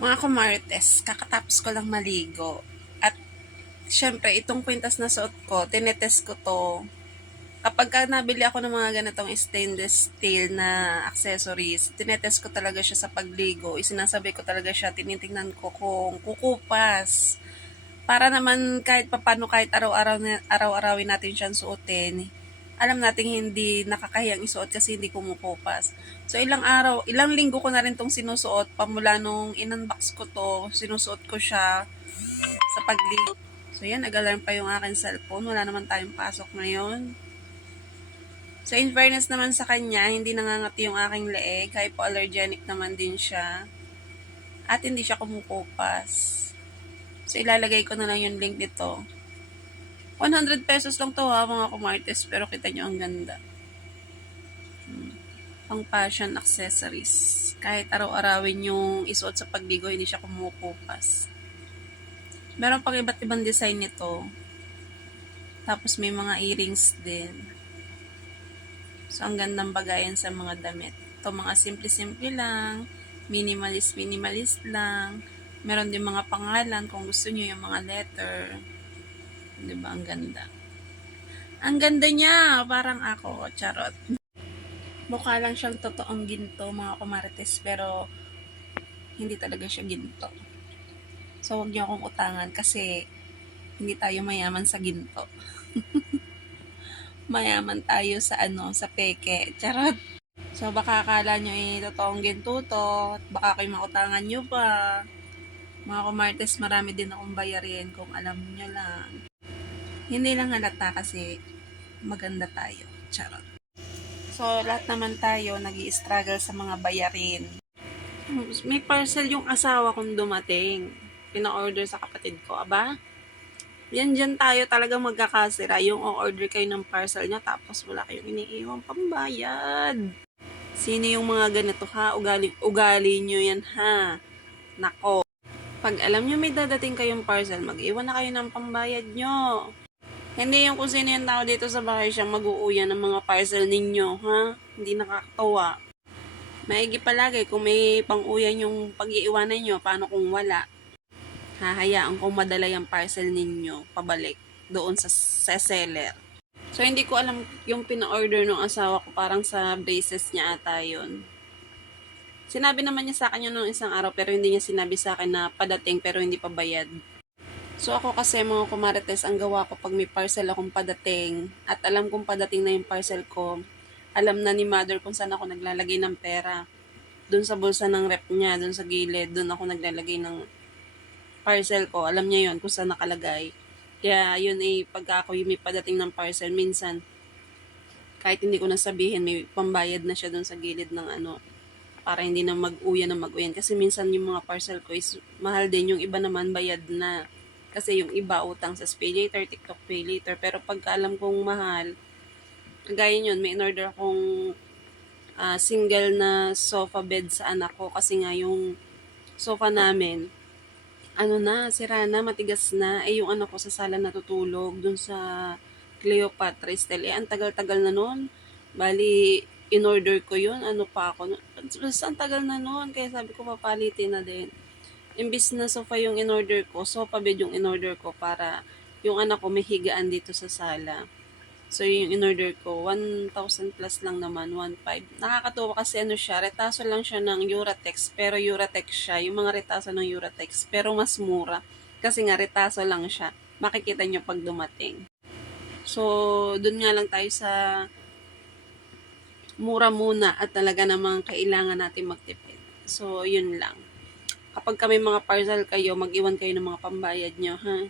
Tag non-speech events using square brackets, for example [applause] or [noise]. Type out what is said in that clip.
Mga kumartes, kakatapos ko lang maligo. At, syempre, itong kwintas na suot ko, tinetest ko to. Kapag ka nabili ako ng mga ganitong stainless steel na accessories, tinetest ko talaga siya sa pagligo. Isinasabi ko talaga siya, tinitingnan ko kung kukupas. Para naman kahit papano, kahit araw-araw araw-arawin natin siyang suotin, alam natin hindi nakakahiyang isuot kasi hindi kumukupas. So ilang araw, ilang linggo ko na rin tong sinusuot pamula nung in-unbox ko to, sinusuot ko siya sa pagligo. So yan, nag-alarm pa yung akin cellphone. Wala naman tayong pasok ngayon. So in fairness naman sa kanya, hindi nangangati yung aking leeg. Hypoallergenic naman din siya. At hindi siya kumukupas. So ilalagay ko na lang yung link nito. 100 pesos lang to ha mga kumartes. Pero kita nyo ang ganda. Hmm. Pang fashion accessories. Kahit araw-arawin yung isuot sa pagligo, hindi siya kumukupas. Meron pang iba't ibang design nito. Tapos may mga earrings din. So, ang gandang bagayan sa mga damit. Ito, mga simple-simple lang. Minimalist-minimalist lang. Meron din mga pangalan kung gusto nyo yung mga letter. Di ba? Ang ganda. Ang ganda niya. Parang ako. Charot. Mukha lang siyang totoong ginto, mga kumarites. Pero, hindi talaga siya ginto. So, huwag niyo akong utangan kasi hindi tayo mayaman sa ginto. [laughs] mayaman tayo sa ano, sa peke. Charot. So, baka akala nyo eh, totoong ginto to. Baka kayo mautangan nyo pa. Mga kumartes, marami din akong bayarin kung alam nyo lang. Hindi lang halata kasi maganda tayo. Charot. So, lahat naman tayo nag struggle sa mga bayarin. May parcel yung asawa kong dumating. Pina-order sa kapatid ko. Aba, yan dyan tayo talaga magkakasira. Yung o-order kayo ng parcel niya tapos wala kayong iniiwang pambayad. Sino yung mga ganito ha? Ugali, ugali nyo yan ha. Nako. Pag alam nyo may dadating kayong parcel, mag-iwan na kayo ng pambayad nyo. Hindi yung kung sino yung tao dito sa bahay siyang mag-uuya ng mga parcel ninyo, ha? Hindi nakakatawa. Maigi palagi kung may pang-uyan yung pag-iiwanan nyo, paano kung wala? Hahayaan kong madala yung parcel ninyo pabalik doon sa, sa seller. So, hindi ko alam yung pina-order ng asawa ko, parang sa braces niya ata yun. Sinabi naman niya sa akin yun nung isang araw, pero hindi niya sinabi sa akin na padating pero hindi pa bayad. So ako kasi mga kumarites, ang gawa ko pag may parcel akong padating at alam kong padating na yung parcel ko, alam na ni mother kung saan ako naglalagay ng pera. Doon sa bulsa ng rep niya, doon sa gilid, doon ako naglalagay ng parcel ko. Alam niya yon kung saan nakalagay. Kaya yun ay pagka ako yung may padating ng parcel, minsan kahit hindi ko nasabihin, may pambayad na siya doon sa gilid ng ano, para hindi na mag-uya na mag-uyan. Kasi minsan yung mga parcel ko is mahal din, yung iba naman bayad na. Kasi yung iba utang sa Pay Later, TikTok Pay Later. Pero pagka alam kong mahal, kagaya yun, may in-order akong ah, single na sofa bed sa anak ko. Kasi nga yung sofa namin, ano na, sira na, matigas na. Eh, yung anak ko sa sala natutulog, dun sa Cleopatra Style. Eh, ang tagal-tagal na nun. Bali, in-order ko yun. Ano pa ako. Ang tagal na nun. Kaya sabi ko, papalitin na din imbis na sofa yung in-order ko, sofa bed yung in-order ko para yung anak ko may higaan dito sa sala. So, yun yung in-order ko. 1,000 plus lang naman, 1,500. Nakakatuwa kasi ano siya, retaso lang siya ng Uratex, pero Uratex siya. Yung mga retaso ng Uratex, pero mas mura. Kasi nga, retaso lang siya. Makikita nyo pag dumating. So, dun nga lang tayo sa mura muna at talaga namang kailangan natin magtipid. So, yun lang kapag kami mga parcel kayo, mag-iwan kayo ng mga pambayad nyo, ha?